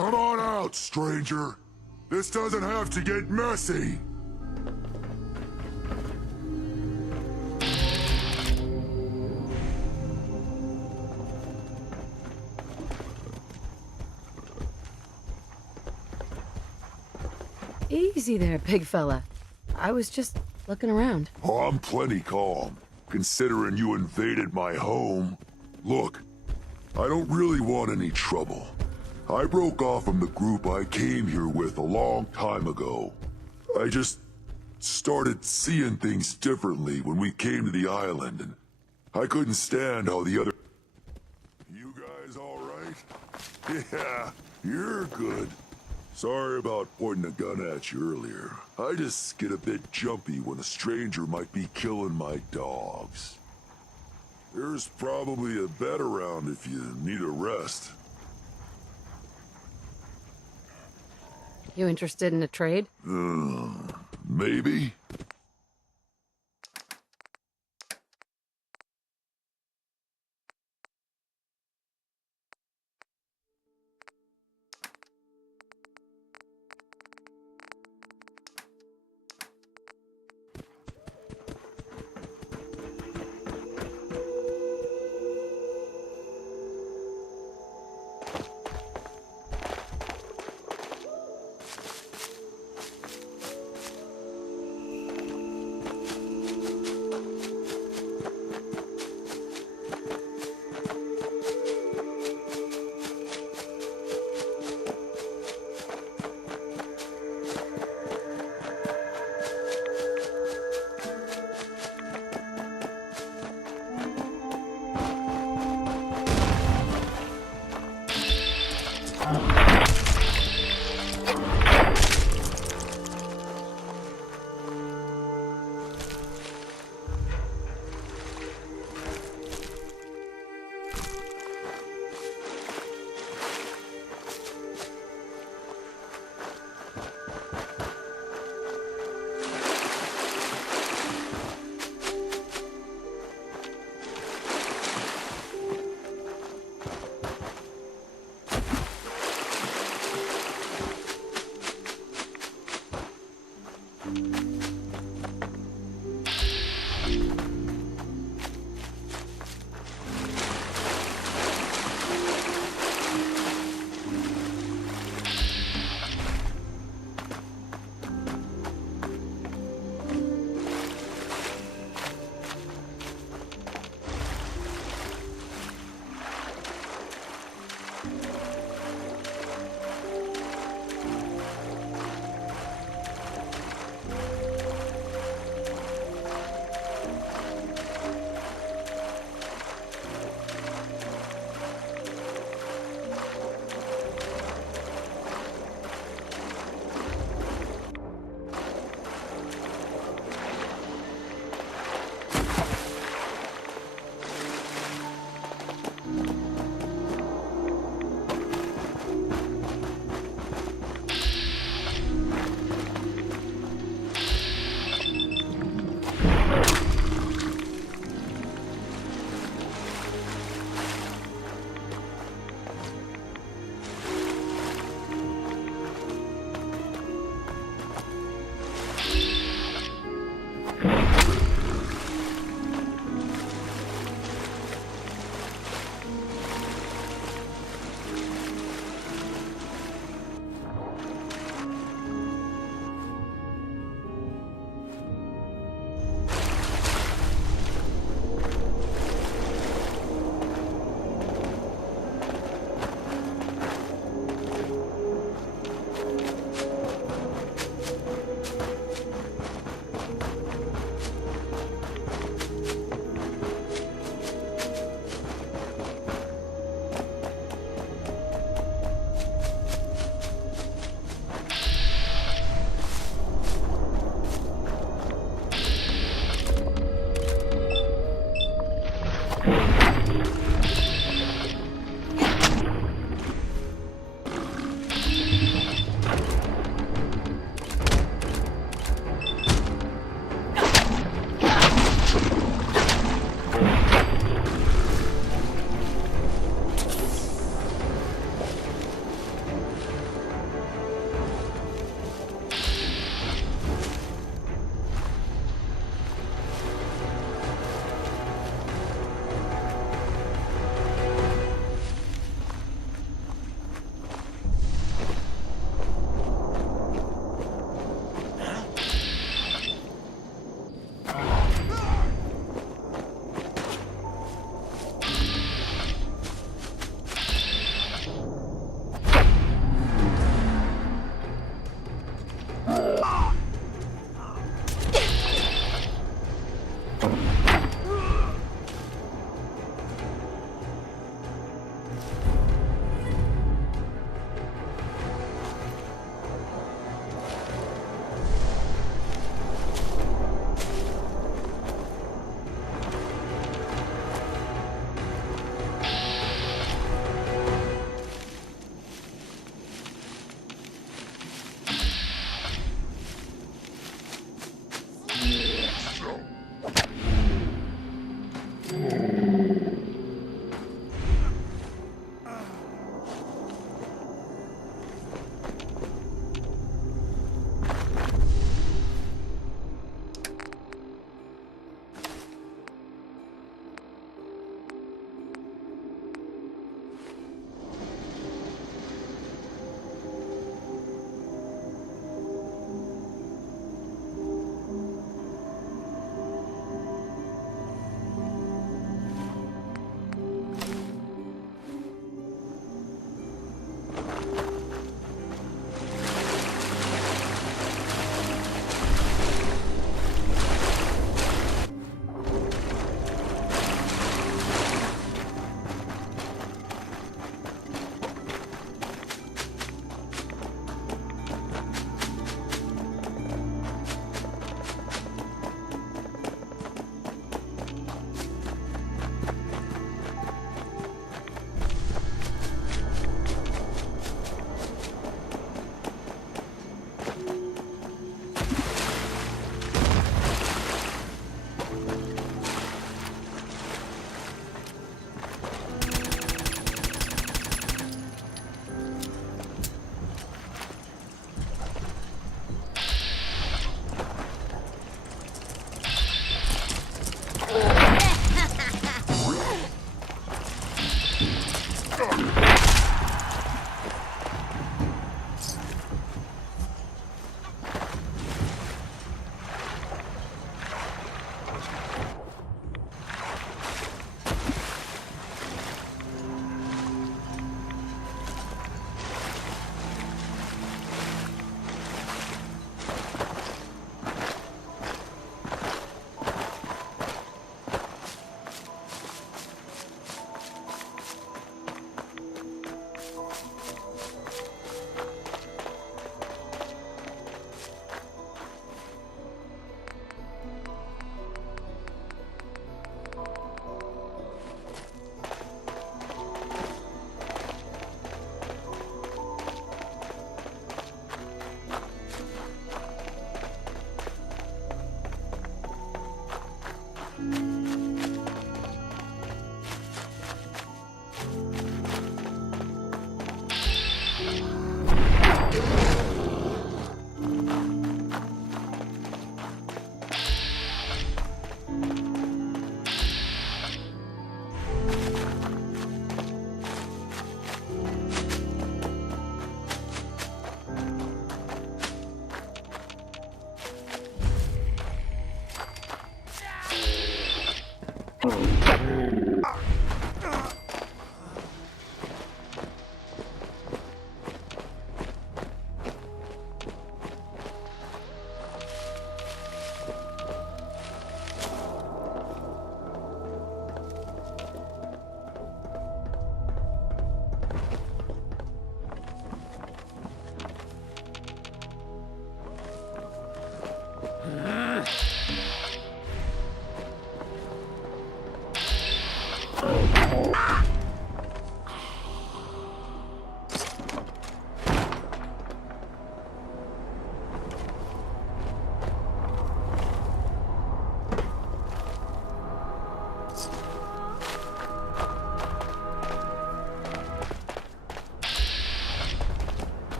Come on out, stranger. This doesn't have to get messy. Easy there, big fella. I was just looking around. Oh, I'm plenty calm, considering you invaded my home. Look, I don't really want any trouble. I broke off from the group I came here with a long time ago. I just started seeing things differently when we came to the island, and I couldn't stand how the other... You guys alright? Yeah, you're good. Sorry about pointing a gun at you earlier. I just get a bit jumpy when a stranger might be killing my dogs. There's probably a bed around if you need a rest. You interested in a trade? Maybe?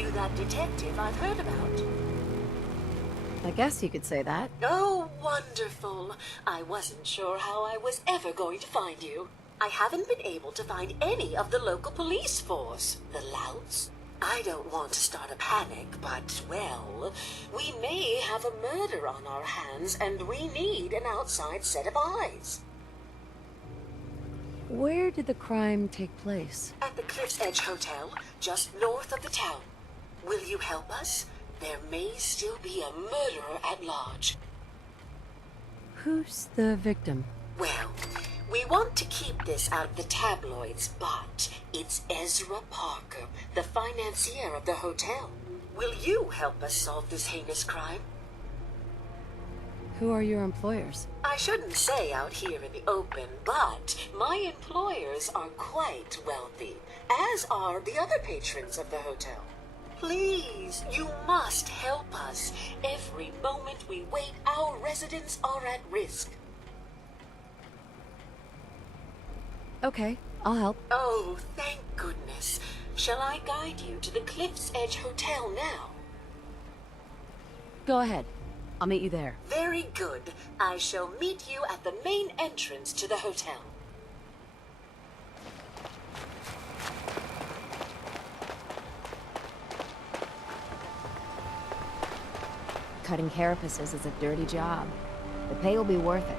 you that detective I've heard about? I guess you could say that. Oh, wonderful. I wasn't sure how I was ever going to find you. I haven't been able to find any of the local police force. The louts? I don't want to start a panic, but, well, we may have a murder on our hands, and we need an outside set of eyes. Where did the crime take place? At the Cliff's Edge Hotel, just north of the town. Will you help us? There may still be a murderer at large. Who's the victim? Well, we want to keep this out of the tabloids, but it's Ezra Parker, the financier of the hotel. Will you help us solve this heinous crime? Who are your employers? I shouldn't say out here in the open, but my employers are quite wealthy, as are the other patrons of the hotel. Please, you must help us. Every moment we wait, our residents are at risk. Okay, I'll help. Oh, thank goodness. Shall I guide you to the Cliff's Edge Hotel now? Go ahead. I'll meet you there. Very good. I shall meet you at the main entrance to the hotel. Cutting carapaces is a dirty job. The pay will be worth it.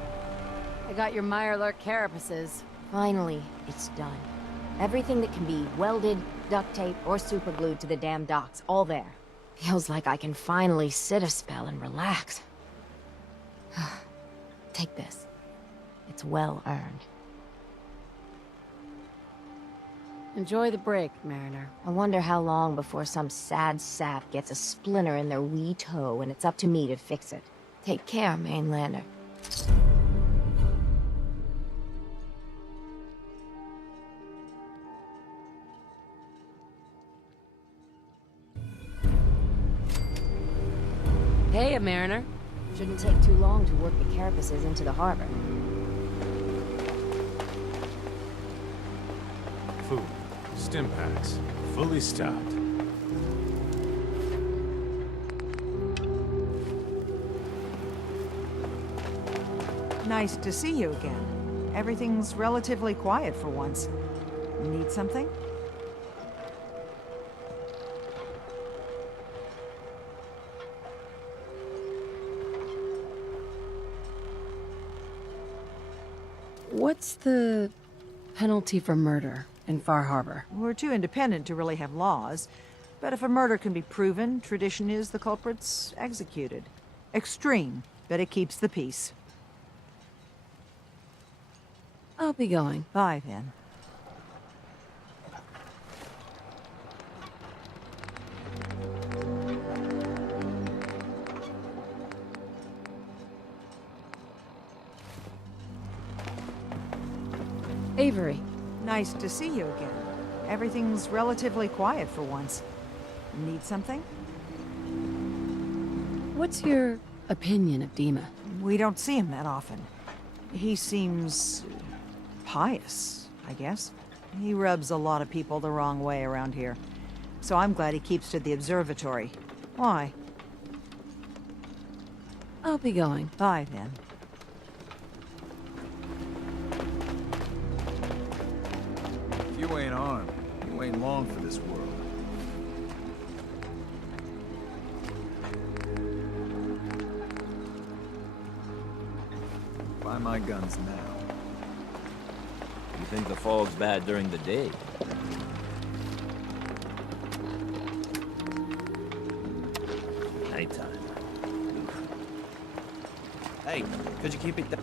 I got your Mirelurk carapaces. Finally, it's done. Everything that can be welded, duct tape, or superglued to the damn docks, all there. Feels like I can finally sit a spell and relax. Take this. It's well earned. Enjoy the break, Mariner. I wonder how long before some sad sap gets a splinter in their wee toe and it's up to me to fix it. Take care, Mainlander. Hey, Mariner. Shouldn't take too long to work the carapaces into the harbor. Food, stim packs, fully stocked. Nice to see you again. Everything's relatively quiet for once. Need something? What's the penalty for murder in Far Harbor? We're too independent to really have laws, but if a murder can be proven, tradition is the culprit's executed. Extreme, but it keeps the peace. I'll be going. Bye, then. Avery. Nice to see you again. Everything's relatively quiet for once. Need something? What's your opinion of Dima? We don't see him that often. He seems pious, I guess. He rubs a lot of people the wrong way around here. So I'm glad he keeps to the observatory. Why? I'll be going. Bye, then. If you ain't armed, you ain't long for this world. Buy my guns now. You think the fog's bad during the day? Nighttime. Hey, could you keep it down?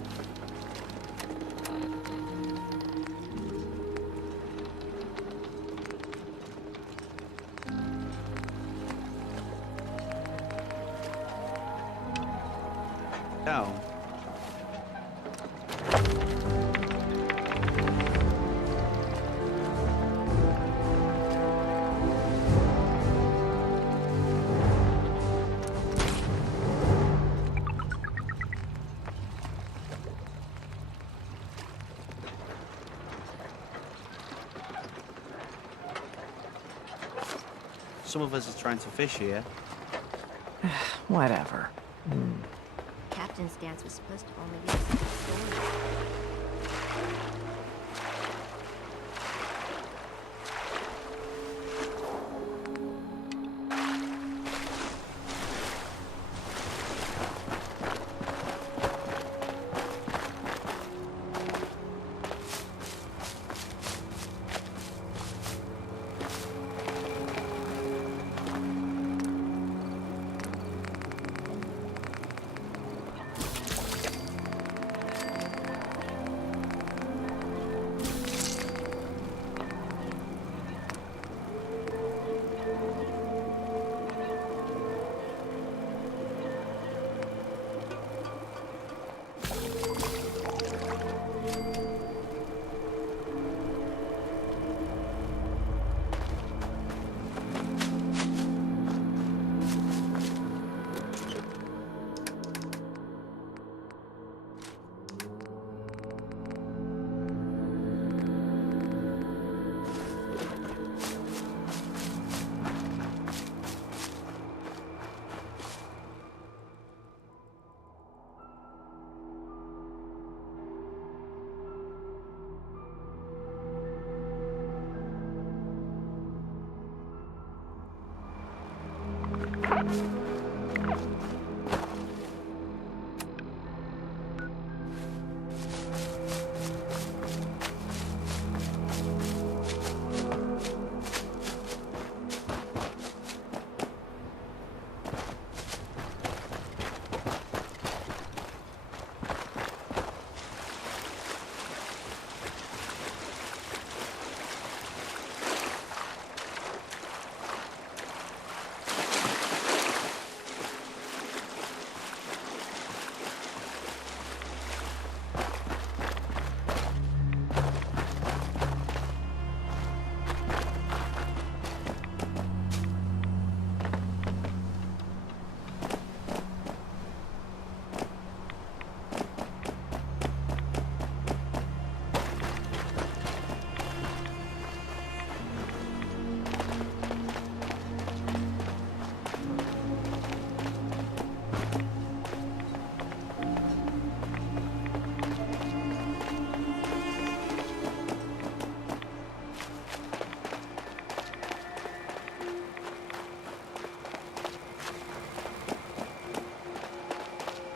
Down. Some of us are trying to fish here. Whatever. Captain's dance was supposed to only be a story.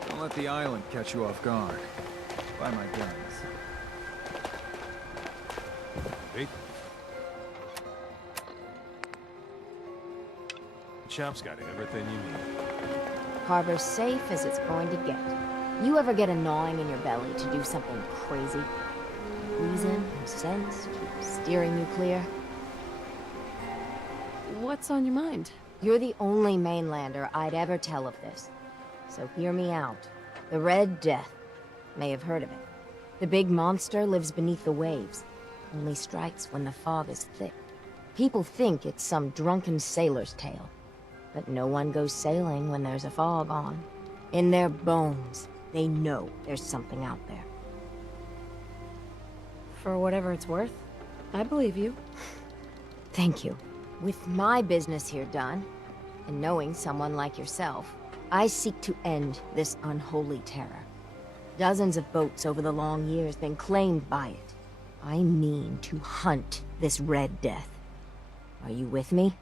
Don't let the island catch you off guard. Buy my guns. Hey. The shop's got everything you need. Harbor's safe as it's going to get. You ever get a gnawing in your belly to do something crazy? Reason and sense keep steering you clear? What's on your mind? You're the only mainlander I'd ever tell of this. So hear me out. The Red Death. May have heard of it. The big monster lives beneath the waves. Only strikes when the fog is thick. People think it's some drunken sailor's tale. But no one goes sailing when there's a fog on. In their bones, they know there's something out there. For whatever it's worth, I believe you. Thank you. With my business here done, and knowing someone like yourself, I seek to end this unholy terror. Dozens of boats over the long years been claimed by it. I mean to hunt this Red Death. Are you with me?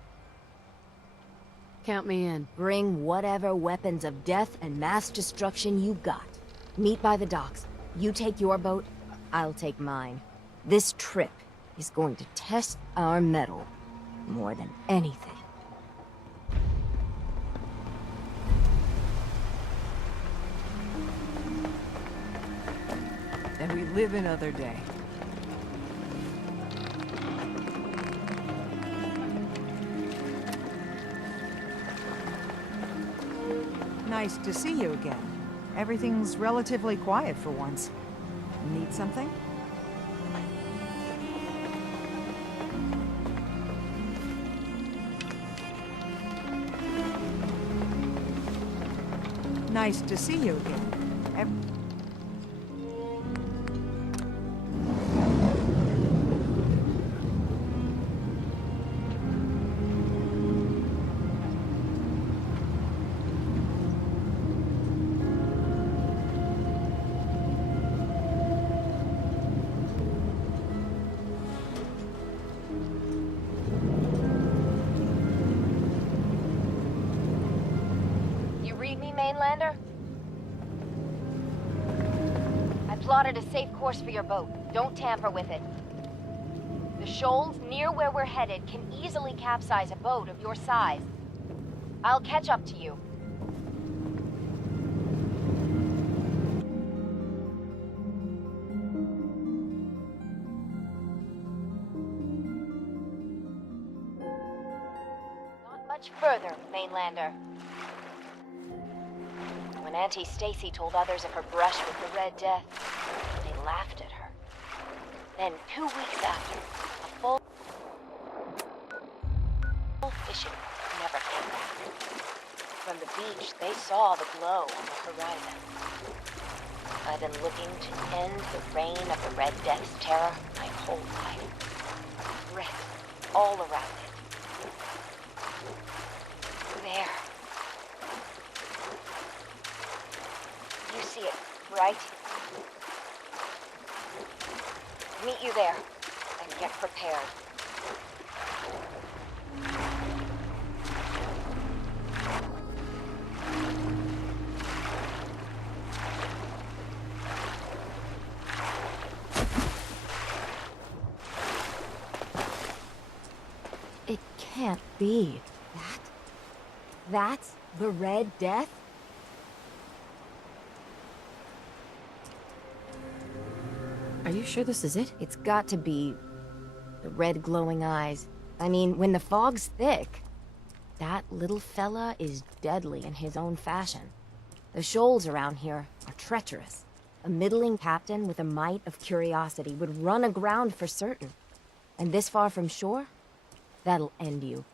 Count me in. Bring whatever weapons of death and mass destruction you got. Meet by the docks. You take your boat, I'll take mine. This trip is going to test our mettle more than anything. And we live another day. Nice to see you again. Everything's relatively quiet for once. Need something? Nice to see you again. mainlander? I plotted a safe course for your boat. Don't tamper with it. The shoals near where we're headed can easily capsize a boat of your size. I'll catch up to you. Not much further, mainlander. When Auntie Stacy told others of her brush with the Red Death, they laughed at her. Then 2 weeks after, a full fishing never came back. From the beach, they saw the glow on the horizon. I've been looking to end the reign of the Red Death's terror my whole life. Red all around it. There. You see it, right? Meet you there, and get prepared. It can't be. That's the Red Death? Are you sure this is it? It's got to be the red glowing eyes. I mean, when the fog's thick, that little fella is deadly in his own fashion. The shoals around here are treacherous. A middling captain with a mite of curiosity would run aground for certain. And this far from shore, that'll end you.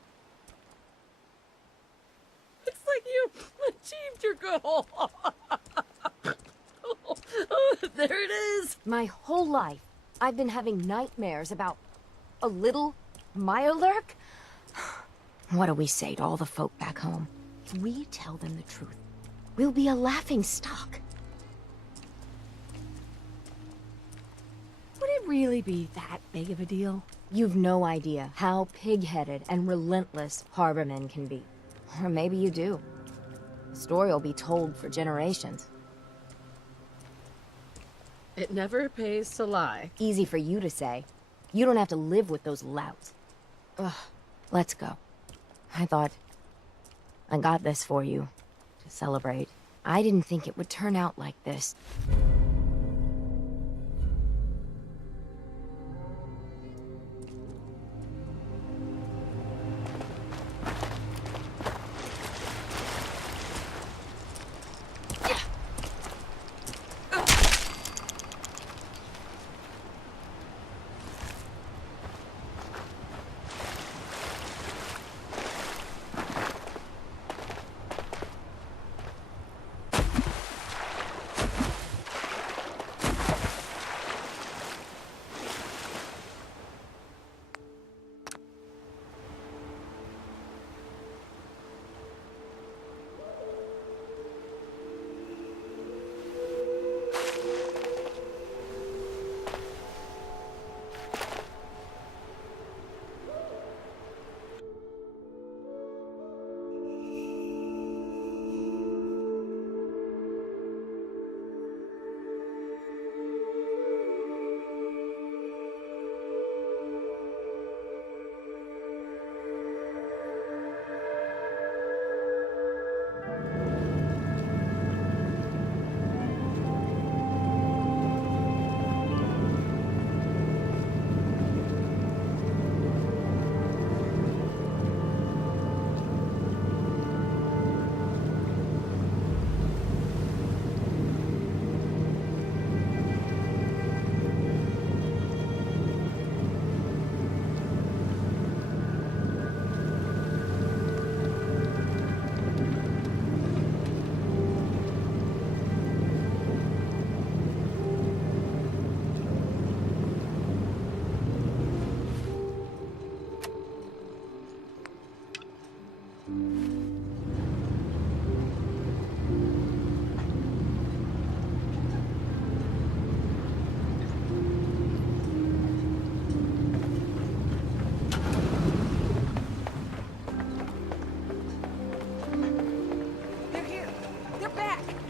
It's like you achieved your goal. Oh, there it is. My whole life, I've been having nightmares about a little Mirelurk. What do we say to all the folk back home? If we tell them the truth, we'll be a laughing stock. Would it really be that big of a deal? You've no idea how pig-headed and relentless harbormen can be. Or maybe you do. The story will be told for generations. It never pays to lie. Easy for you to say. You don't have to live with those louts. Ugh, let's go. I thought I got this for you to celebrate. I didn't think it would turn out like this.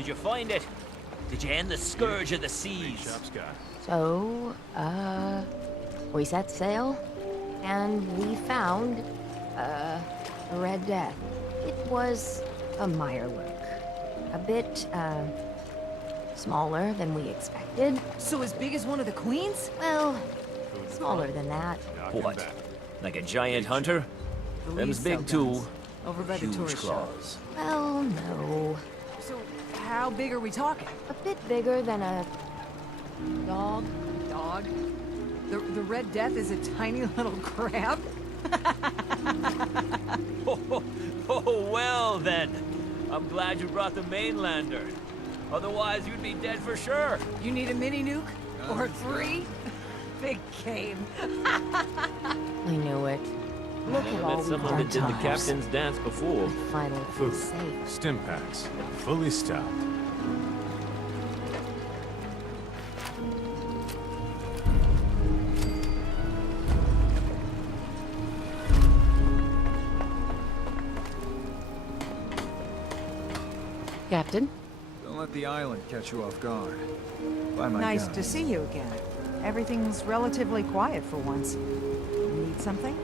Did you find it? Did you end the scourge of the seas? Shop's guy. So, we set sail, and we found, the Red Death. It was a Mirelurk. A bit, smaller than we expected. So as big as one of the queens? Well, smaller than that. Knocking What? back. Like a giant hunter? Them's Sell big too. guns. Over by the Huge tourist show. claws. Well, no. So how big are we talking? A bit bigger than a dog. Dog? The Red Death is a tiny little crab? Oh, well then. I'm glad you brought the mainlander. Otherwise, you'd be dead for sure. You need a mini nuke? Or 3? Big game. I knew it. Look at all I met we've someone done that did to the ours. captain's dance before. Finally, Food. safe. Stim packs. Fully stocked. Captain? Don't let the island catch you off guard. Buy my Nice gun. to see you again. Everything's relatively quiet for once. Need something?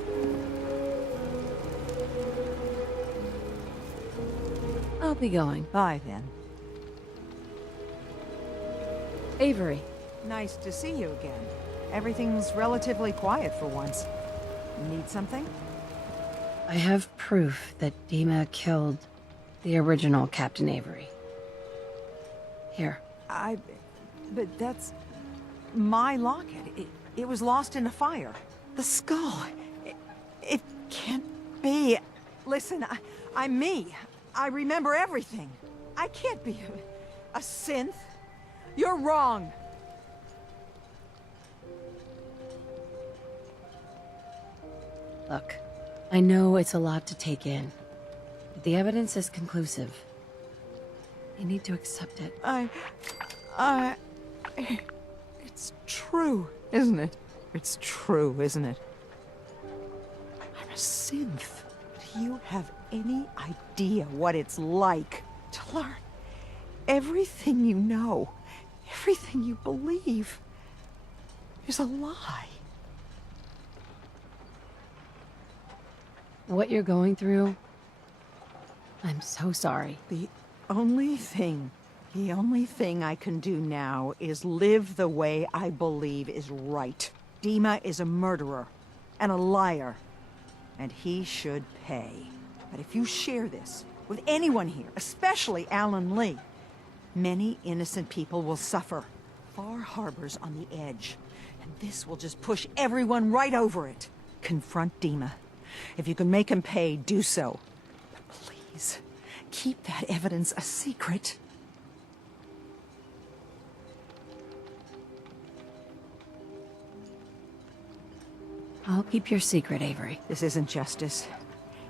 I'll be going. Bye, then. Avery. Nice to see you again. Everything's relatively quiet for once. Need something? I have proof that Dima killed the original Captain Avery. Here. But that's... my locket. It was lost in a fire. The skull. It can't be. Listen, I'm me. I remember everything. I can't be a synth. You're wrong. Look, I know it's a lot to take in, but the evidence is conclusive. You need to accept it. It's true, isn't it? It's true, isn't it? I'm a synth. Do you have any idea what it's like to learn everything you know, everything you believe is a lie? What you're going through, I'm so sorry. The only thing I can do now is live the way I believe is right. Dima is a murderer and a liar, and he should pay. But if you share this with anyone here, especially Alan Lee, many innocent people will suffer. Far Harbor's on the edge, and this will just push everyone right over it. Confront Dima. If you can make him pay, do so. But please, keep that evidence a secret. I'll keep your secret, Avery. This isn't justice.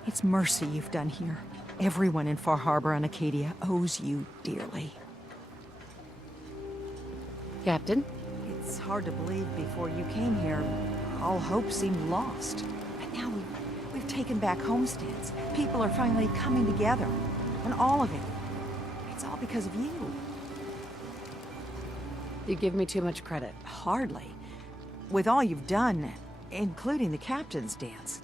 It's mercy you've done here. Everyone in Far Harbor and Acadia owes you dearly. Captain? It's hard to believe before you came here, all hope seemed lost. But now we've taken back homesteads. People are finally coming together. And all of it, it's all because of you. You give me too much credit. Hardly. With all you've done, including the captain's dance,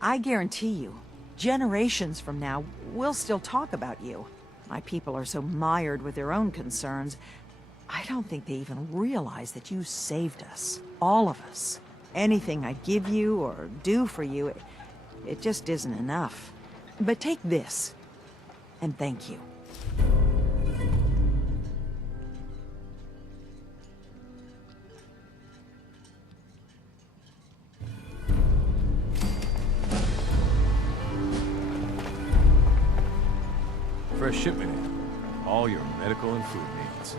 I guarantee you, generations from now, we'll still talk about you. My people are so mired with their own concerns, I don't think they even realize that you saved us. All of us. Anything I'd give you or do for you, it just isn't enough. But take this, and thank you. Fresh shipment in. All your medical and food needs.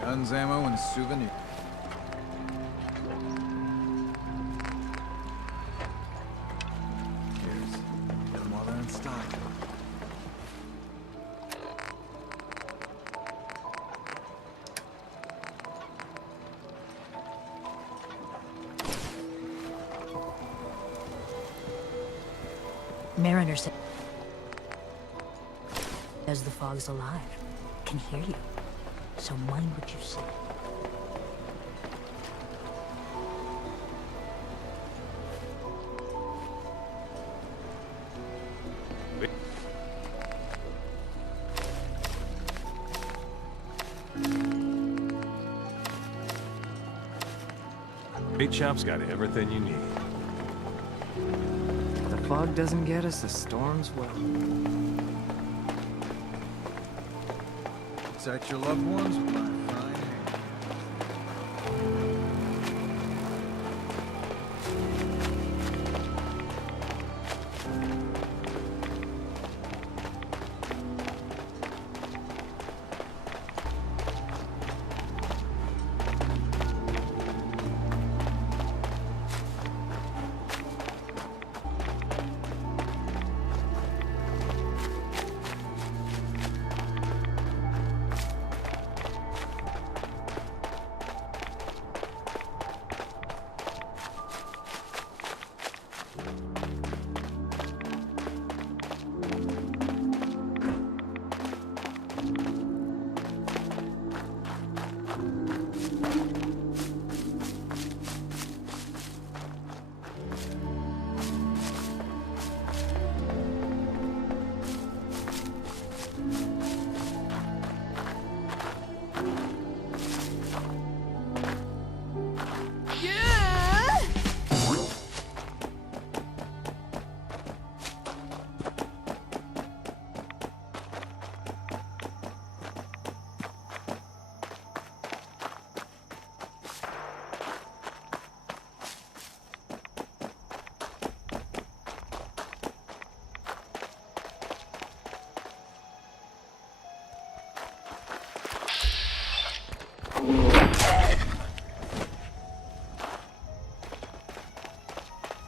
Guns, ammo, and souvenirs. Cheers. Get them while they're in stock. Mariner says the fog's alive. Can hear you. So mind what you say. Bait Shop's got everything you need. If the fog doesn't get us, the storms will. Protect your loved ones with my fine hand.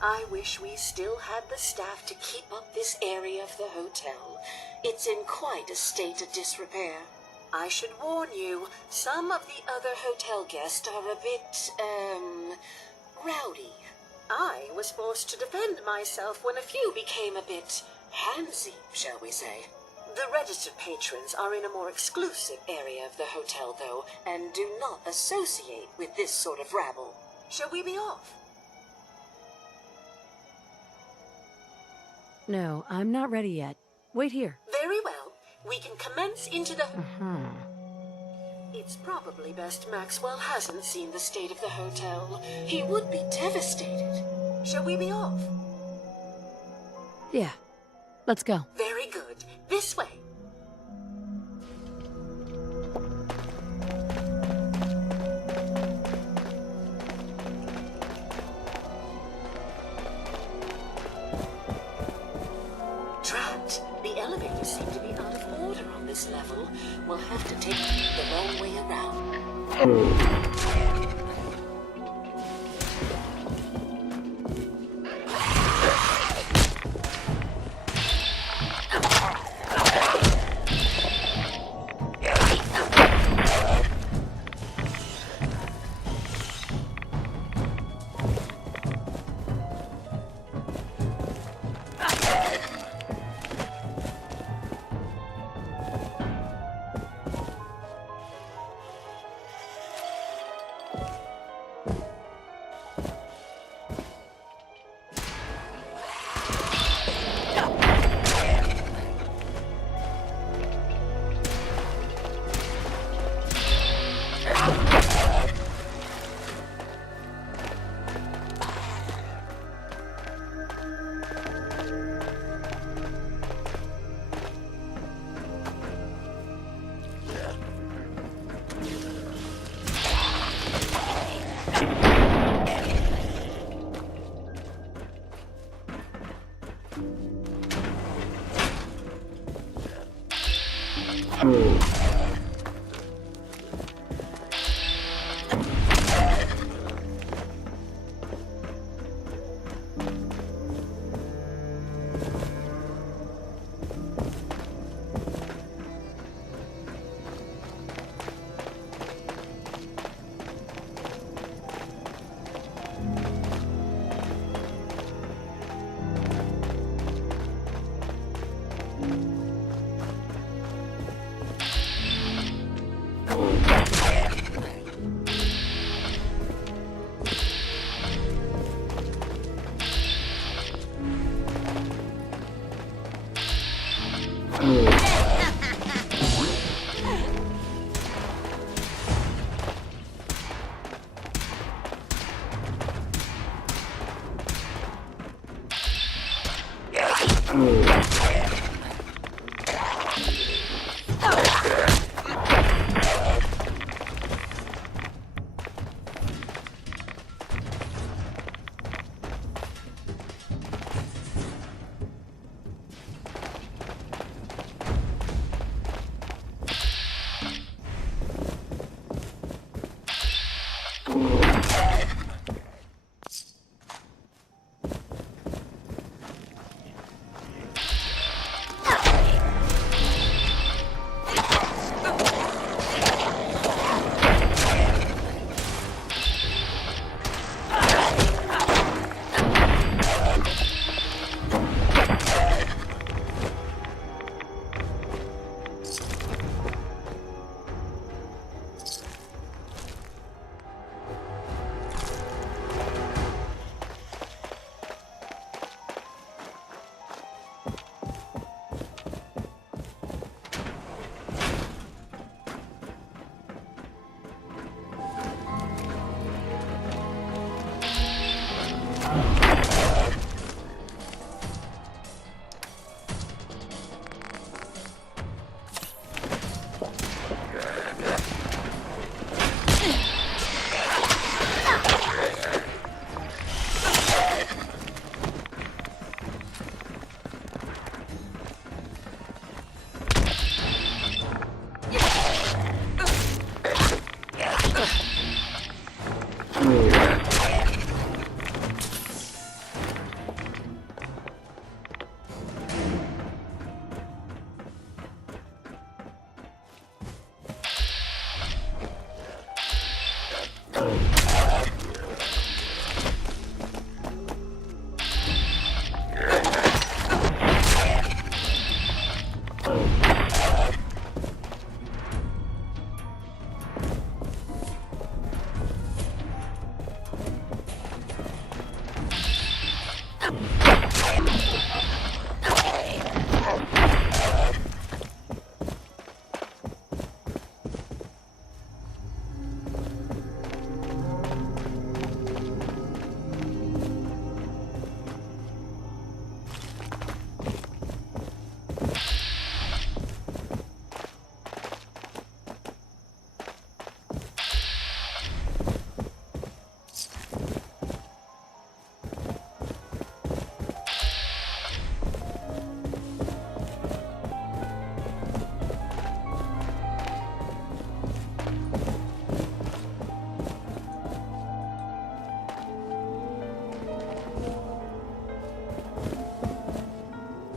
I wish we still had the staff to keep up this area of the hotel. It's in quite a state of disrepair. I should warn you, some of the other hotel guests are a bit, rowdy. I was forced to defend myself when a few became a bit handsy, shall we say. The registered patrons are in a more exclusive area of the hotel, though, and do not associate with this sort of rabble. Shall we be off? No, I'm not ready yet. Wait here. Very well. We can commence into the... It's probably best Maxwell hasn't seen the state of the hotel. He would be devastated. Shall we be off? Yeah. Let's go. Very good. This way. Drat, the elevators seem to be out of order on this level. We'll have to take the wrong way around.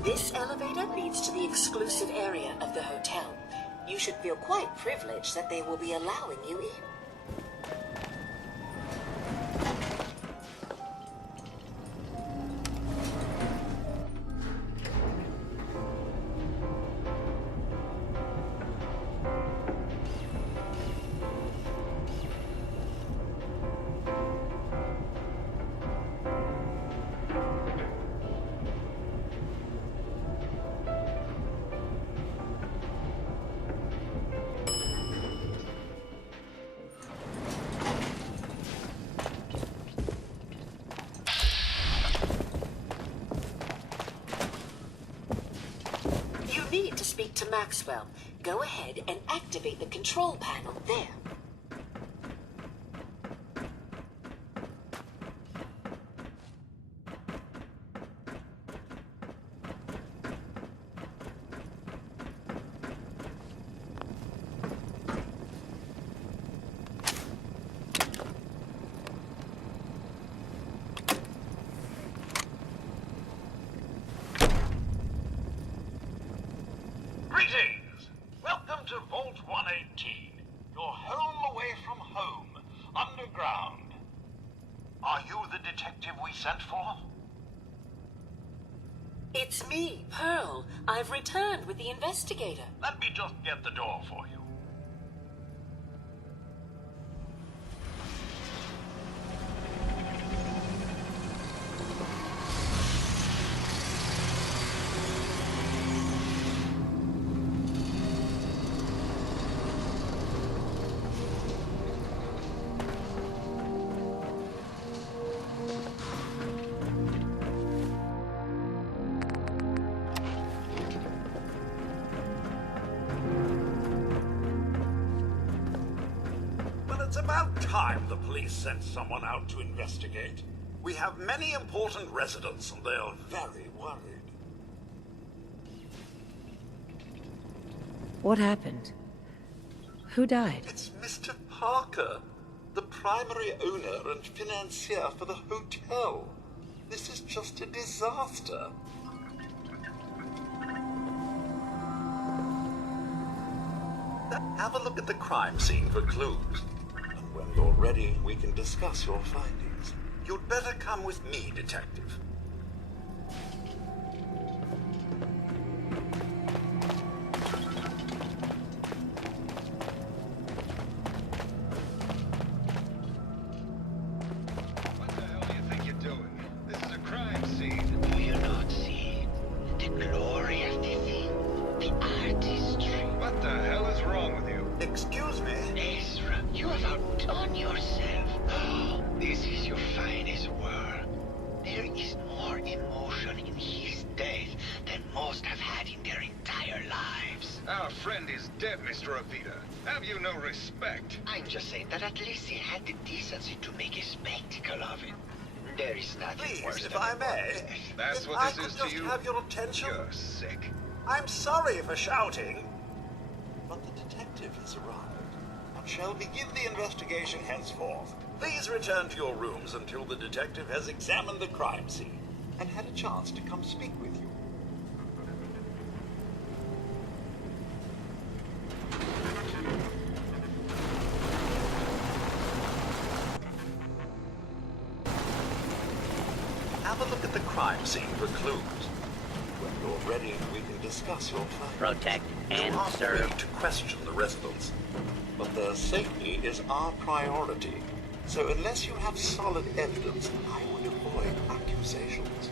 This elevator leads to the exclusive area of the hotel. You should feel quite privileged that they will be allowing you in. Need to speak to Maxwell. Go ahead and activate the control panel there. Greetings! Welcome to Vault 118, your home away from home, underground. Are you the detective we sent for? It's me, Pearl. I've returned with the investigator. Let me just get the door for you. about time the police sent someone out to investigate. We have many important residents and they're very worried. What happened? Who died? It's Mr. Parker, the primary owner and financier for the hotel. This is just a disaster. Have a look at the crime scene for clues. And when you're ready, we can discuss your findings. You'd better come with me, Detective. What the hell do you think you're doing? This is a crime scene. Do you not see the glory of the thing? The artistry. What the hell is wrong with you? Excuse me? Ezra, you have outdone yourself. Oh, this is your finest work. There is more emotion in his death than most have had in their entire lives. Our friend is dead, Mr. Avita. Have you no respect? I'm just saying that at least he had the decency to make a spectacle of it. There is nothing worse Please, if than I a may. That's If what I this could is to just you? have your attention. You're sick. I'm sorry for shouting, but the detective has arrived and shall begin the investigation henceforth. Please return to your rooms until the detective has examined the crime scene and had a chance to come speak with you. Have a look at the crime scene for clues. When you're ready, we can discuss your findings. Protect and You are free serve. to question the residents, but their safety is our priority. So unless you have solid evidence, I would avoid accusations.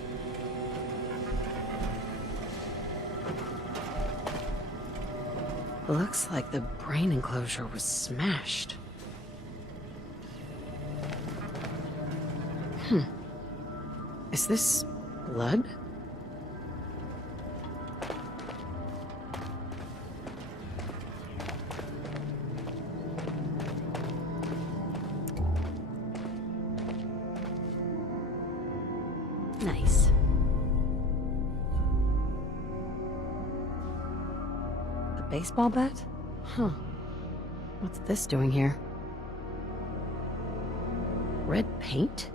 Looks like the brain enclosure was smashed. Is this blood? Nice. A baseball bat? Huh. What's this doing here? Red paint?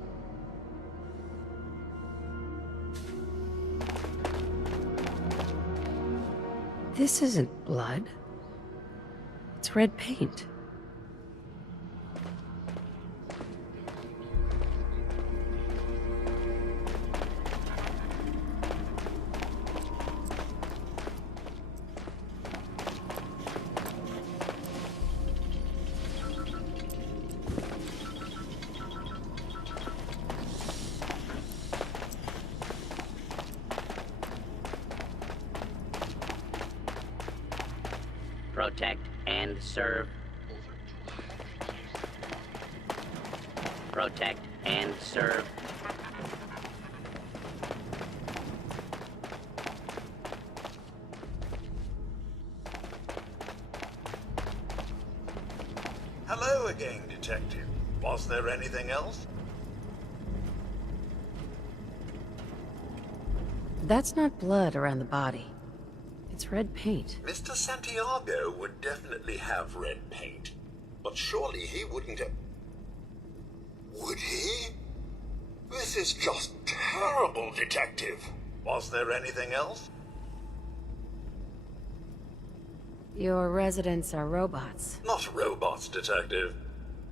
This isn't blood. It's red paint. Protect and serve. Protect and serve. Hello again, Detective. Was there anything else? That's not blood around the body. It's red paint. Mr. Santiago would definitely have red paint, but surely he wouldn't have... Would he? This is just terrible, Detective. Was there anything else? Your residents are robots. Not robots, Detective.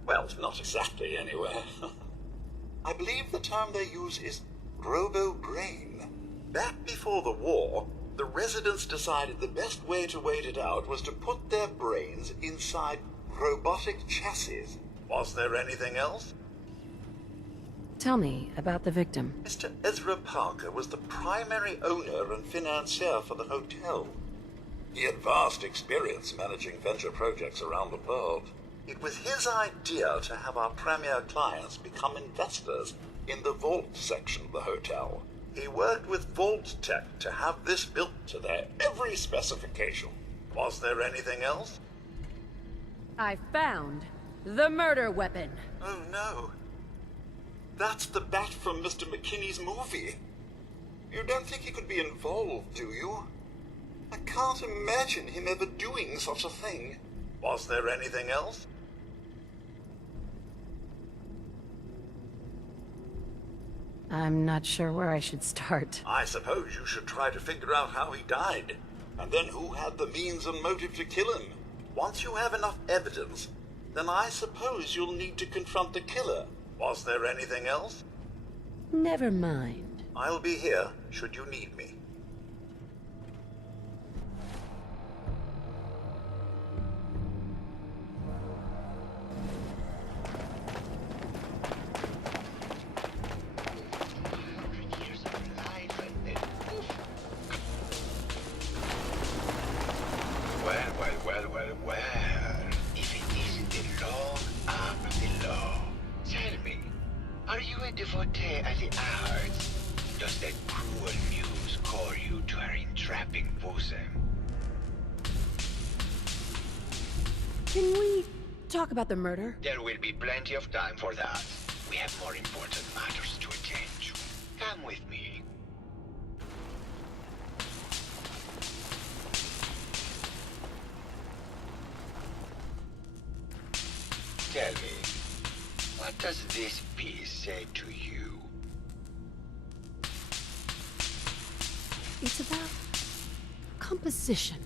Well, not exactly, anyway. I believe the term they use is robo-brain. Back before the war, the residents decided the best way to wait it out was to put their brains inside robotic chassis. Was there anything else? Tell me about the victim. Mr. Ezra Parker was the primary owner and financier for the hotel. He had vast experience managing venture projects around the world. It was his idea to have our premier clients become investors in the vault section of the hotel. He worked with Vault Tech to have this built to their every specification. Was there anything else? I found The murder weapon. Oh no. That's the bat from Mr. McKinney's movie. You don't think he could be involved, do you? I can't imagine him ever doing such a thing. Was there anything else? I'm not sure where I should start. I suppose you should try to figure out how he died, and then who had the means and motive to kill him. Once you have enough evidence, then I suppose you'll need to confront the killer. Was there anything else? Never mind. I'll be here, should you need me. Well, if it isn't the law, I'm the law. Tell me, are you a devotee of the arts? Does that cruel muse call you to her entrapping bosom? Can we talk about the murder? There will be plenty of time for that. We have more important matters to attend to. Come with me. Tell me, what does this piece say to you? It's about composition.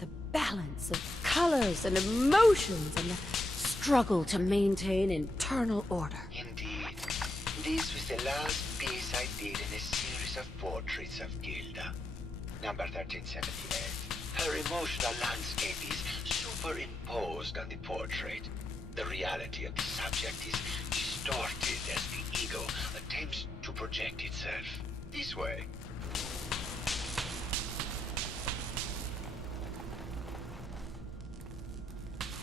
The balance of colors and emotions and the struggle to maintain internal order. Indeed. This was the last piece I did in a series of portraits of Gilda. Number 1378. Her emotional landscape is superimposed on the portrait. The reality of the subject is distorted as the ego attempts to project itself. This way.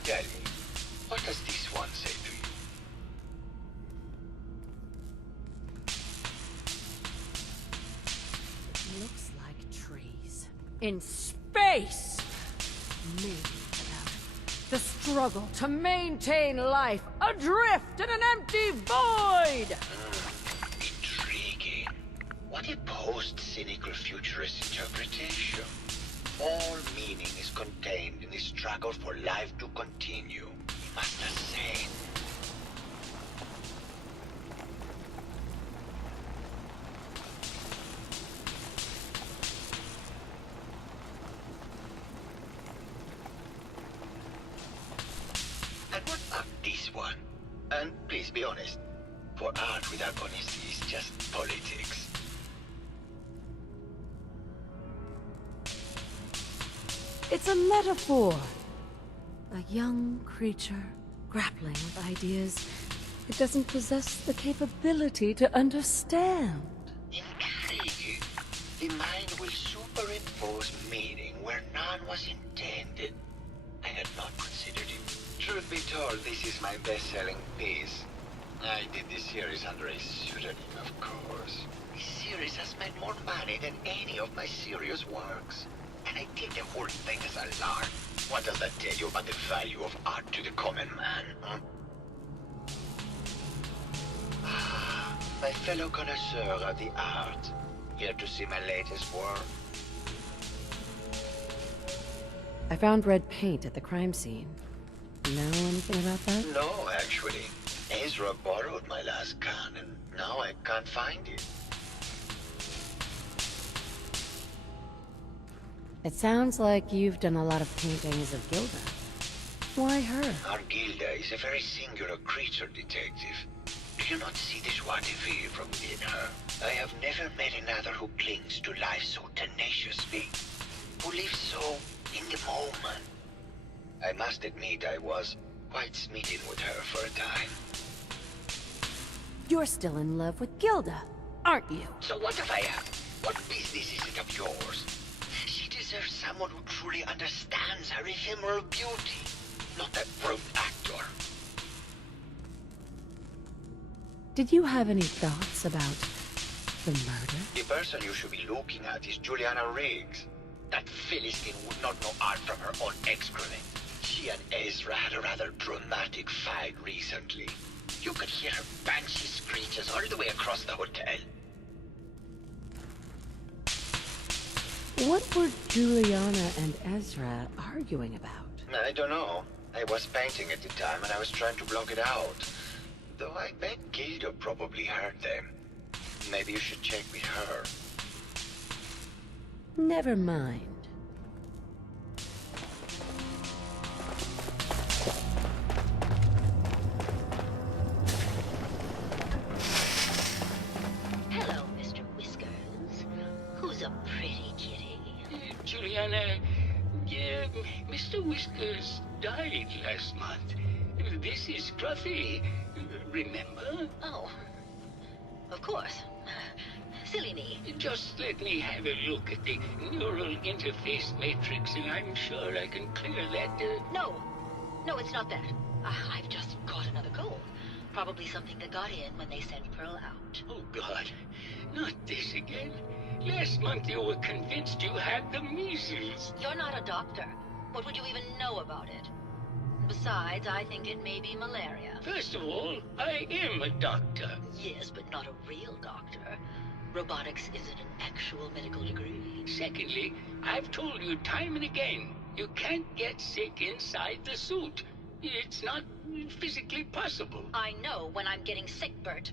Tell me, what does this one say to you? It looks like trees. In space! Maybe it's about the struggle to maintain life adrift in an empty void! Intriguing. What a post-cynical futurist interpretation. All meaning is contained in the struggle for life to continue. You must ascend. And what about this one? And please be honest, for art without honesty is just politics. It's a metaphor. A young creature grappling with ideas it doesn't possess the capability to understand. Intriguing. The mind will superimpose meaning where none was intended. I had not considered it. Truth be told, this is my best-selling piece. I did this series under a pseudonym, of course. This series has made more money than any of my serious works. And I take the whole thing as a lark. What does that tell you about the value of art to the common man, huh? Ah, my fellow connoisseur of the art. Here to see my latest work? I found red paint at the crime scene. Know anything about that? No, actually. Ezra borrowed my last can, and now I can't find it. It sounds like you've done a lot of paintings of Gilda. Why her? Our Gilda is a very singular creature, detective. Do you not see the joie de vivre from within her? I have never met another who clings to life so tenaciously, who lives so in the moment. I must admit I was quite smitten with her for a time. You're still in love with Gilda, aren't you? So what if I am? What business is it of yours? She deserves someone who truly understands her ephemeral beauty, not that brute actor. Did you have any thoughts about the murder? The person you should be looking at is Juliana Riggs. That Philistine would not know art from her own excrement. She She and Ezra had a rather dramatic fight recently. You could hear her banshee screeches all the way across the hotel. What were Juliana and Ezra arguing about? I don't know. I was painting at the time and I was trying to block it out. Though I bet Gilda probably heard them. Maybe you should check with her. Never mind. Hello, Mr. Whiskers. Who's a pretty kitty? Juliana, Mr. Whiskers died last month. This is Scruffy. Remember? Oh, of course. Silly me. Just let me have a look at the neural interface matrix, and I'm sure I can clear that. No, it's not that. I've just caught another cold. Probably something that got in when they sent Pearl out. Oh, God. Not this again. Last month you were convinced you had the measles. You're not a doctor. What would you even know about it? Besides, I think it may be malaria. First of all, I am a doctor. Yes, but not a real doctor. Robotics isn't an actual medical degree. Secondly, I've told you time and again, you can't get sick inside the suit. It's not physically possible. I know when I'm getting sick, Bert.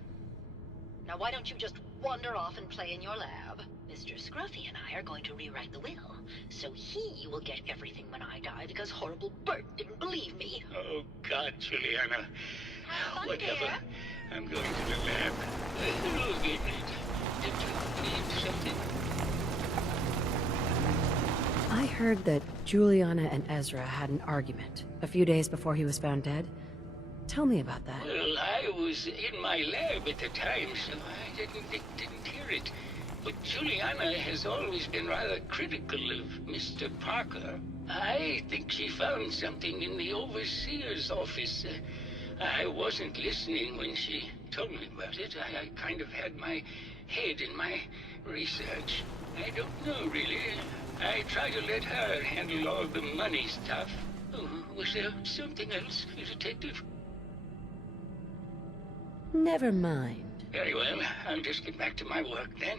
Now why don't you just wander off and play in your lab? Mr. Scruffy and I are going to rewrite the will, so he will get everything when I die because horrible Bert didn't believe me. Oh, God, Juliana. Whatever. Dear. I'm going to the lab. Did you need something? I heard that Juliana and Ezra had an argument a few days before he was found dead. Tell me about that. Well, I was in my lab at the time, so I didn't hear it. But Juliana has always been rather critical of Mr. Parker. I think she found something in the overseer's office. I wasn't listening when she told me about it. I kind of had my head in my research. I don't know, really. I try to let her handle all the money stuff. Oh, was there something else, Detective? Never mind. Very well. I'll just get back to my work then.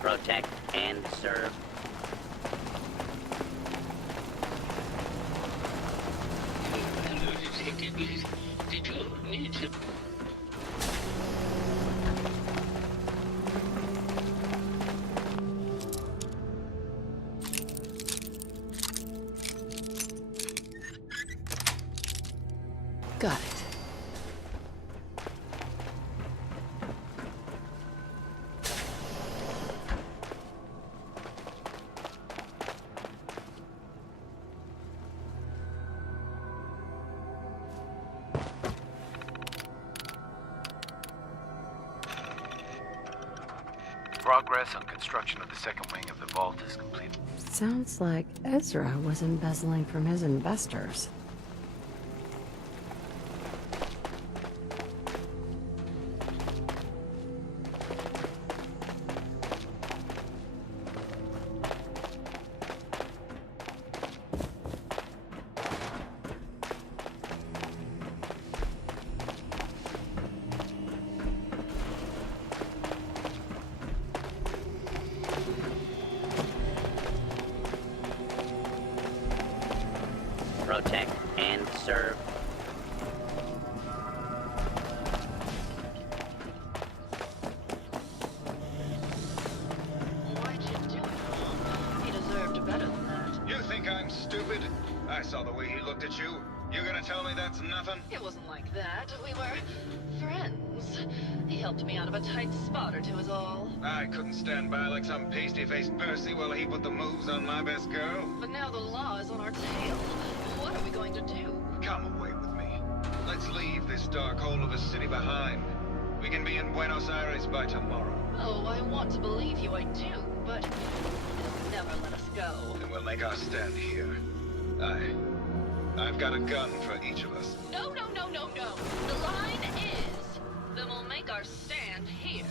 Protect and serve. Hello, Detective. Did you need to... Got it. Progress on construction of the second wing of the vault is complete. Sounds like Ezra was embezzling from his investors. Protect and serve. Why'd you do it, Mom? He deserved better than that. You think I'm stupid? I saw the way he looked at you. You gonna tell me that's nothing? It wasn't like that. We were friends. He helped me out of a tight spot or two is all. I couldn't stand by like some pasty-faced Percy while he put the moves on my best girl. But now the law is on our tail. What are we going to do? Come away with me. Let's leave this dark hole of a city behind. We can be in Buenos Aires by tomorrow. Oh, I want to believe you, I do, but they'll never let us go. And we'll make our stand here. I've got a gun for each of us. No, no, no, no, no. The line is, then we'll make our stand here.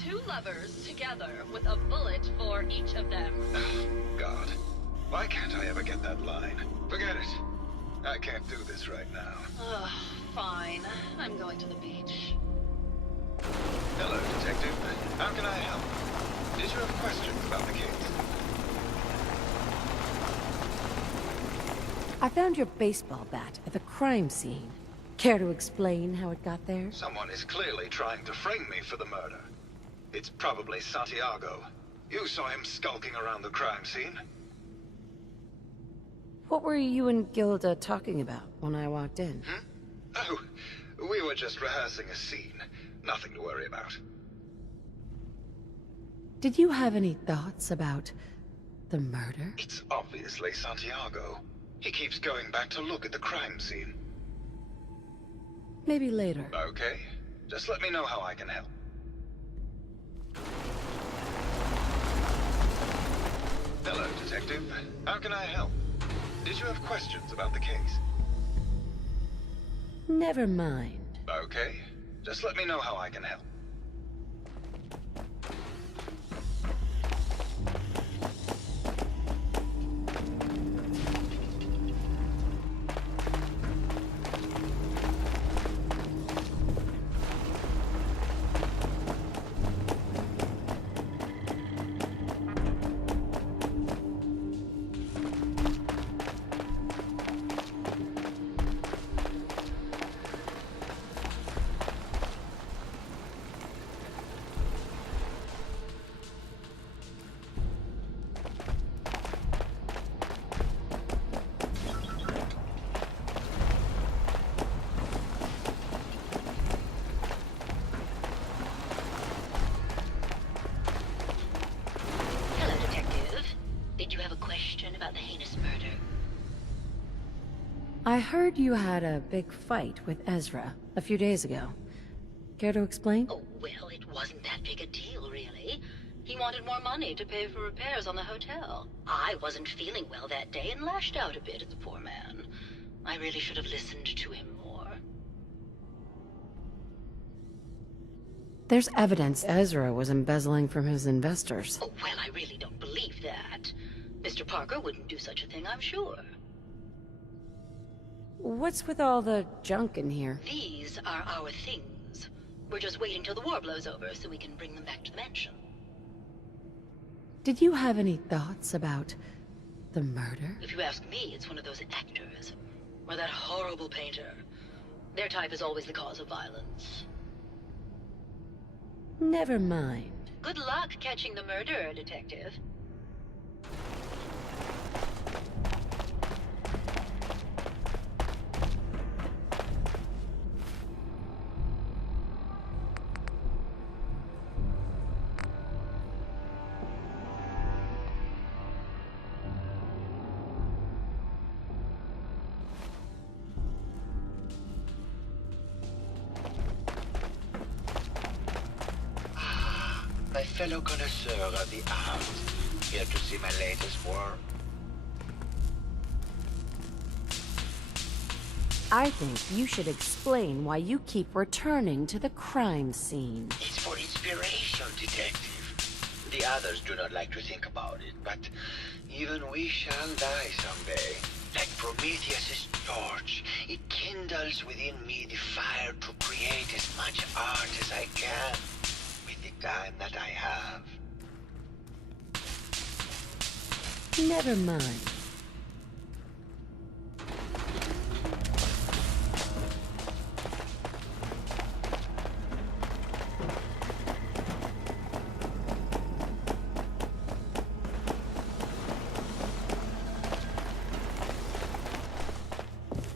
Two lovers together with a bullet for each of them. God, why can't I ever get that line? Forget it. I can't do this right now. Ugh, fine. I'm going to the beach. Hello, Detective. How can I help? Did you have questions about the case? I found your baseball bat at the crime scene. Care to explain how it got there? Someone is clearly trying to frame me for the murder. It's probably Santiago. You saw him skulking around the crime scene. What were you and Gilda talking about when I walked in? Oh, we were just rehearsing a scene. Nothing to worry about. Did you have any thoughts about the murder? It's obviously Santiago. He keeps going back to look at the crime scene. Maybe later. Okay. Just let me know how I can help. Hello, Detective. How can I help? Did you have questions about the case? Never mind. Okay. Just let me know how I can help. I heard you had a big fight with Ezra a few days ago. Care to explain? Oh, well, it wasn't that big a deal, really. He wanted more money to pay for repairs on the hotel. I wasn't feeling well that day and lashed out a bit at the poor man. I really should have listened to him more. There's evidence Ezra was embezzling from his investors. Oh, well, I really don't believe that. Mr. Parker wouldn't do such a thing, I'm sure. What's with all the junk in here? These are our things. We're just waiting till the war blows over so we can bring them back to the mansion. Did you have any thoughts about the murder? If you ask me, it's one of those actors. Or that horrible painter. Their type is always the cause of violence. Never mind. Good luck catching the murderer, Detective. My fellow connoisseur of the arts, here to see my latest work. I think you should explain why you keep returning to the crime scene. It's for inspiration, Detective. The others do not like to think about it, but even we shall die someday. Like Prometheus' torch, it kindles within me the fire to create as much art as I can. Time that I have. Never mind.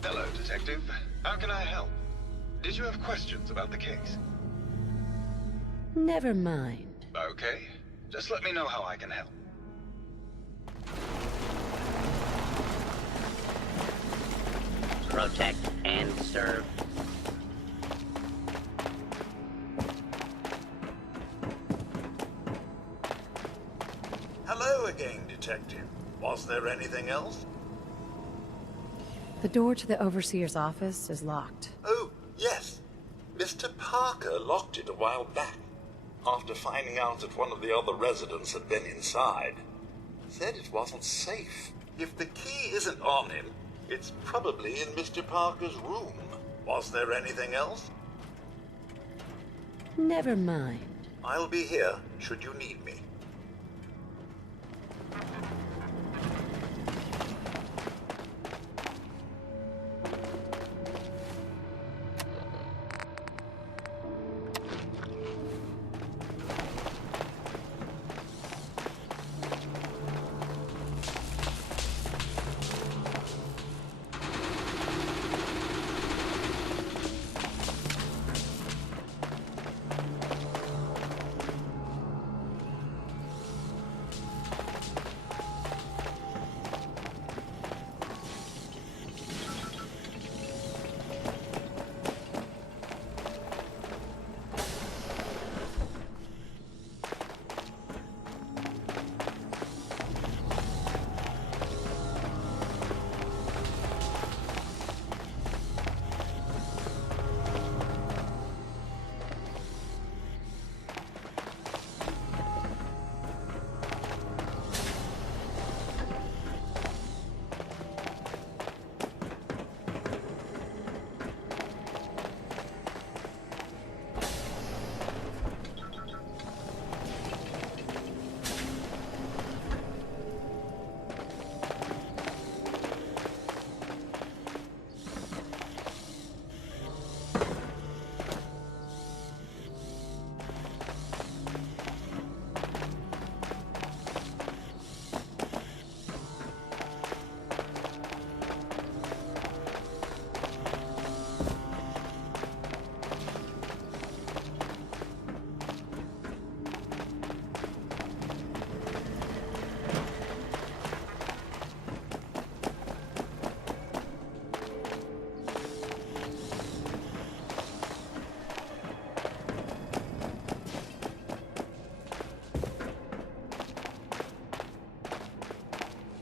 Hello, Detective. Detective. How can I help? Did you have questions about the case? Never mind. Okay. Just let me know how I can help. Protect and serve. Hello again, Detective. Was there anything else? The door to the Overseer's office is locked. Oh, yes. Mr. Parker locked it a while back, after finding out that one of the other residents had been inside. Said it wasn't safe. If the key isn't on him, it's probably in Mr. Parker's room. Was there anything else? Never mind. I'll be here, should you need me.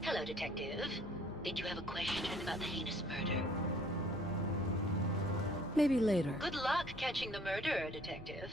Hello, Detective. Did you have a question about the heinous murder? Maybe later. Good luck catching the murderer, Detective.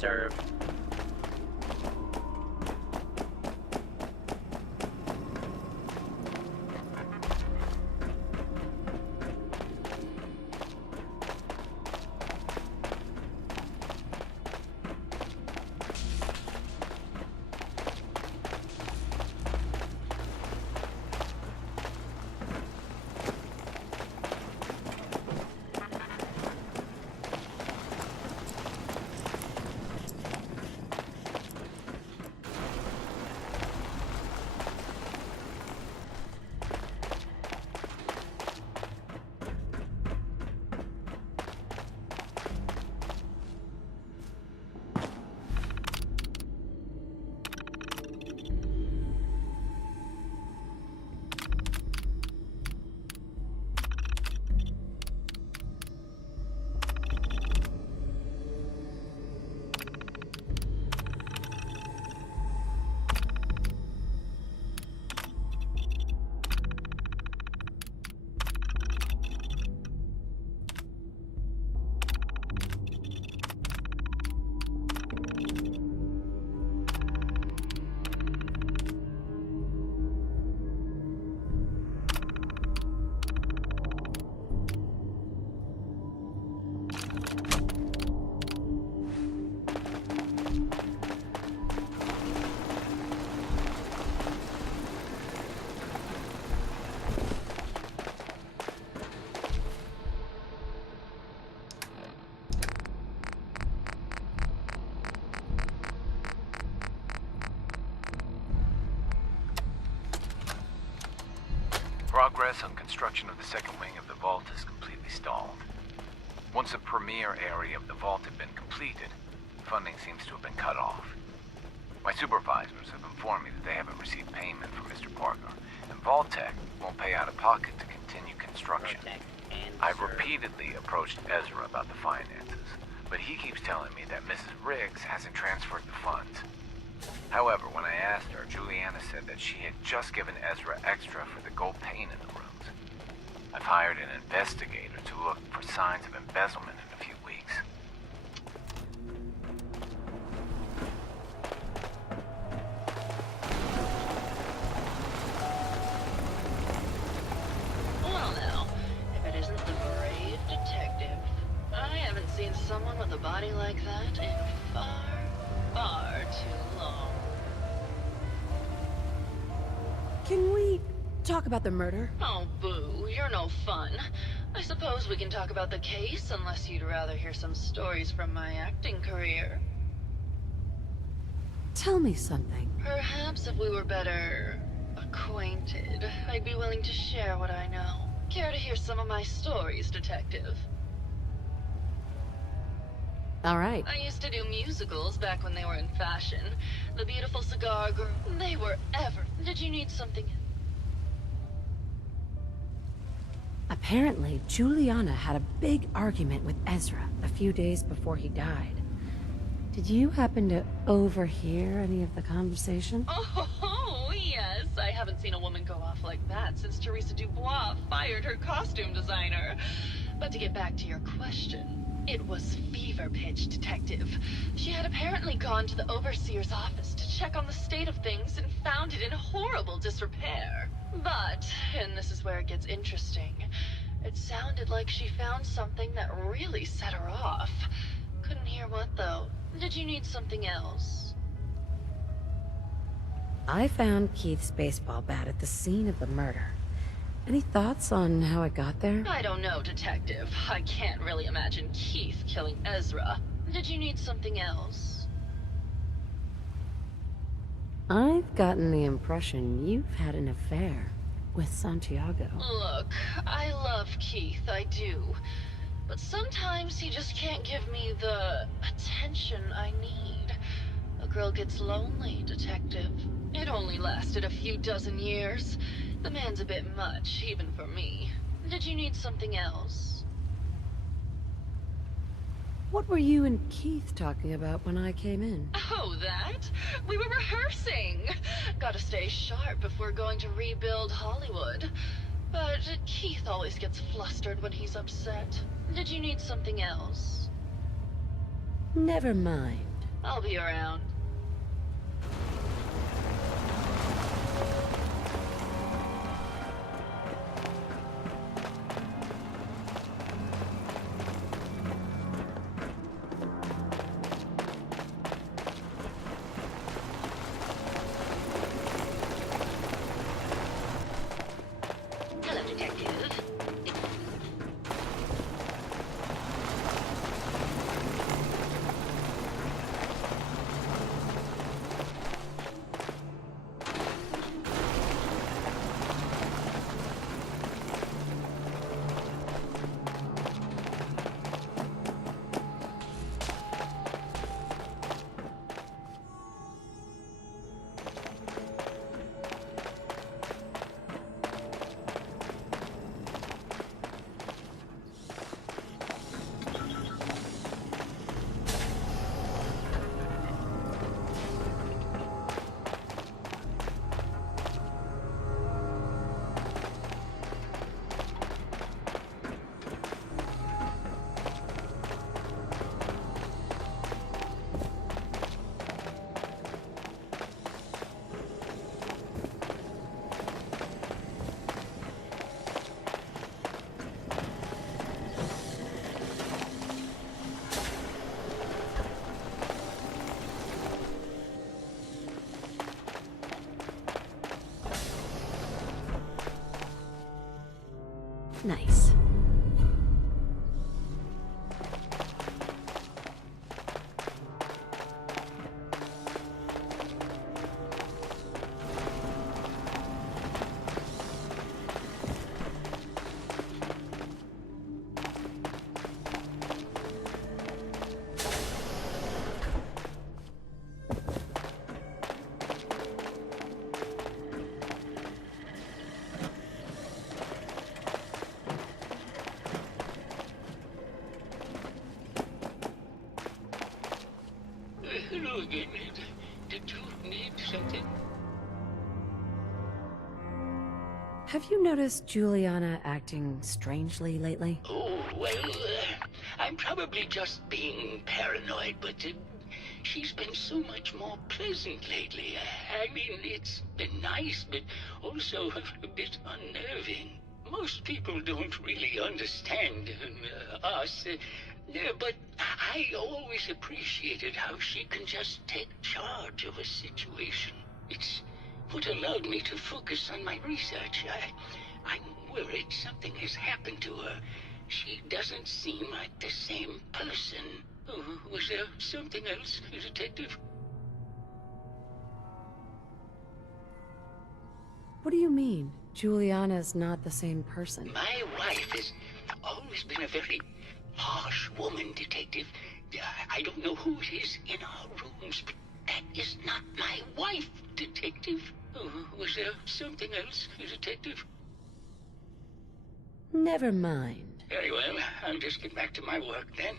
serve. Progress on construction of the second wing of the vault is completely stalled. Once the premier area of the vault had been completed, funding seems to have been cut off. My supervisors have informed me that they haven't received payment from Mr. Parker, and Vault-Tec won't pay out of pocket to continue construction. I've repeatedly approached Ezra about the finances, but he keeps telling me that Mrs. Riggs hasn't transferred the funds. However, when I asked her, Juliana said that she had just given Ezra extra for the gold paint in the rooms. I've hired an investigator to look for signs of embezzlement in a few weeks. Well now, if it isn't the brave detective, I haven't seen someone with a body like that in far, far too long. Can we talk about the murder? Oh, boo, you're no fun. I suppose we can talk about the case, unless you'd rather hear some stories from my acting career. Tell me something. Perhaps if we were better acquainted, I'd be willing to share what I know. Care to hear some of my stories, detective? All right. I used to do musicals back when they were in fashion. The Beautiful Cigar Girl. They were ever. Did you need something? Apparently, Juliana had a big argument with Ezra a few days before he died. Did you happen to overhear any of the conversation? Oh, yes. I haven't seen a woman go off like that since Teresa Dubois fired her costume designer. But to get back to your question, it was fever pitch, detective. She had apparently gone to the overseer's office to check on the state of things and found it in horrible disrepair. But, and this is where it gets interesting, it sounded like she found something that really set her off. Couldn't hear what, though. Did you need something else? I found Keith's baseball bat at the scene of the murder. Any thoughts on how it got there? I don't know, detective. I can't really imagine Keith killing Ezra. Did you need something else? I've gotten the impression you've had an affair with Santiago. Look, I love Keith, I do. But sometimes he just can't give me the attention I need. A girl gets lonely, detective. It only lasted a few dozen years. The man's a bit much, even for me. Did you need something else? What were you and Keith talking about when I came in? Oh, that? We were rehearsing. Gotta stay sharp if we're going to rebuild Hollywood. But Keith always gets flustered when he's upset. Did you need something else? Never mind. I'll be around. Hello, Detective. Nice. Hello again. Did you need something? Have you noticed Juliana acting strangely lately? Oh, well, I'm probably just being paranoid, but she's been so much more pleasant lately. I mean, it's been nice, but also a bit unnerving. Most people don't really understand us, but I always appreciated how she can just take charge of a situation. It's what allowed me to focus on my research. I'm worried something has happened to her. She doesn't seem like the same person. Was there something else, Detective? What do you mean? Juliana's not the same person. My wife has always been a very harsh woman, Detective. I don't know who it is in our rooms, but that is not my wife, Detective. Was there something else, Detective? Never mind. Very well. I'll just get back to my work then.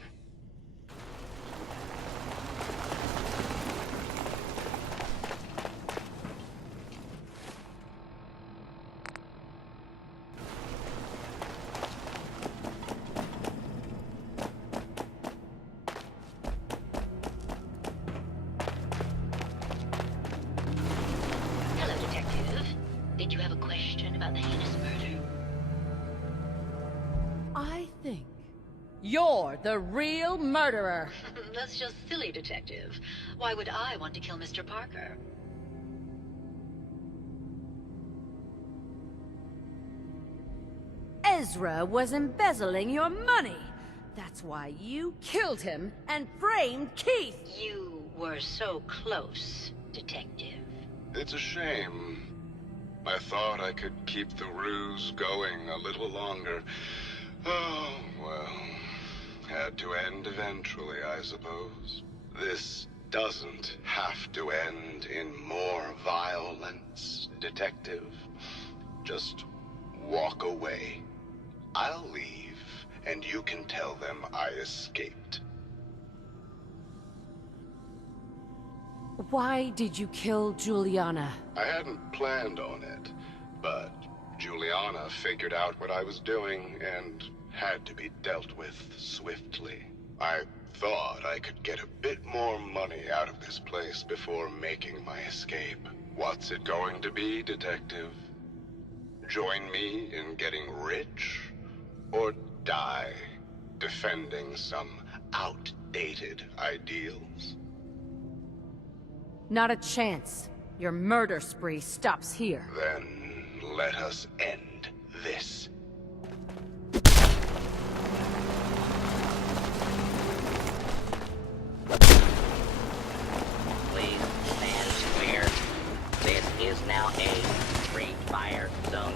Hello, Detective. Did you have a question about the heinous murder? I think you're the real murderer. That's just silly, Detective. Why would I want to kill Mr. Parker? Ezra was embezzling your money. That's why you killed him and framed Keith. You were so close, Detective. It's a shame. I thought I could keep the ruse going a little longer. Oh, well. Had to end eventually, I suppose. This doesn't have to end in more violence, Detective. Just walk away. I'll leave, and you can tell them I escaped. Why did you kill Juliana? I hadn't planned on it, but Juliana figured out what I was doing and had to be dealt with swiftly. I thought I could get a bit more money out of this place before making my escape. What's it going to be, Detective? Join me in getting rich? Or die defending some outdated ideals? Not a chance. Your murder spree stops here. Then let us end this. Please stand clear. This is now a free fire zone.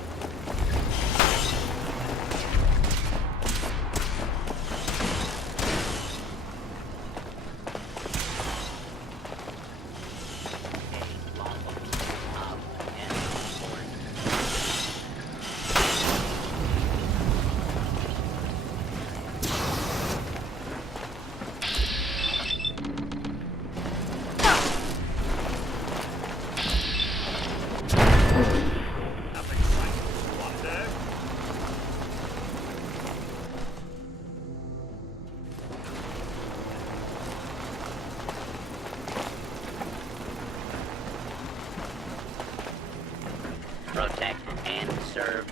Protect and serve.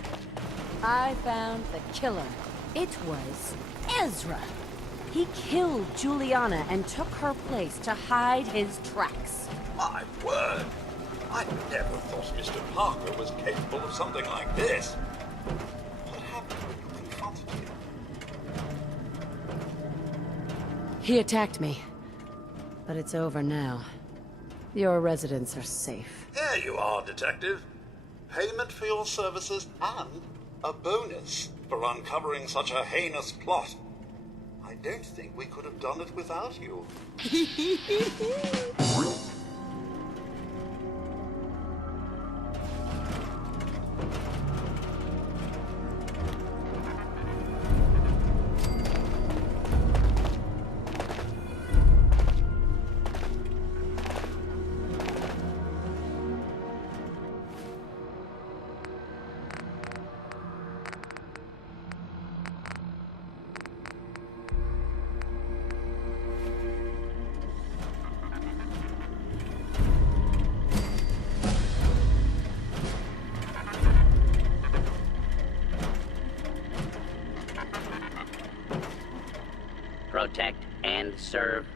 I found the killer. It was Ezra. He killed Juliana and took her place to hide his tracks. My word! I never thought Mr. Parker was capable of something like this. What happened when you confronted him? He attacked me. But it's over now. Your residents are safe. There you are, Detective. Payment for your services and a bonus for uncovering such a heinous plot. I don't think we could have done it without you. Protect and serve.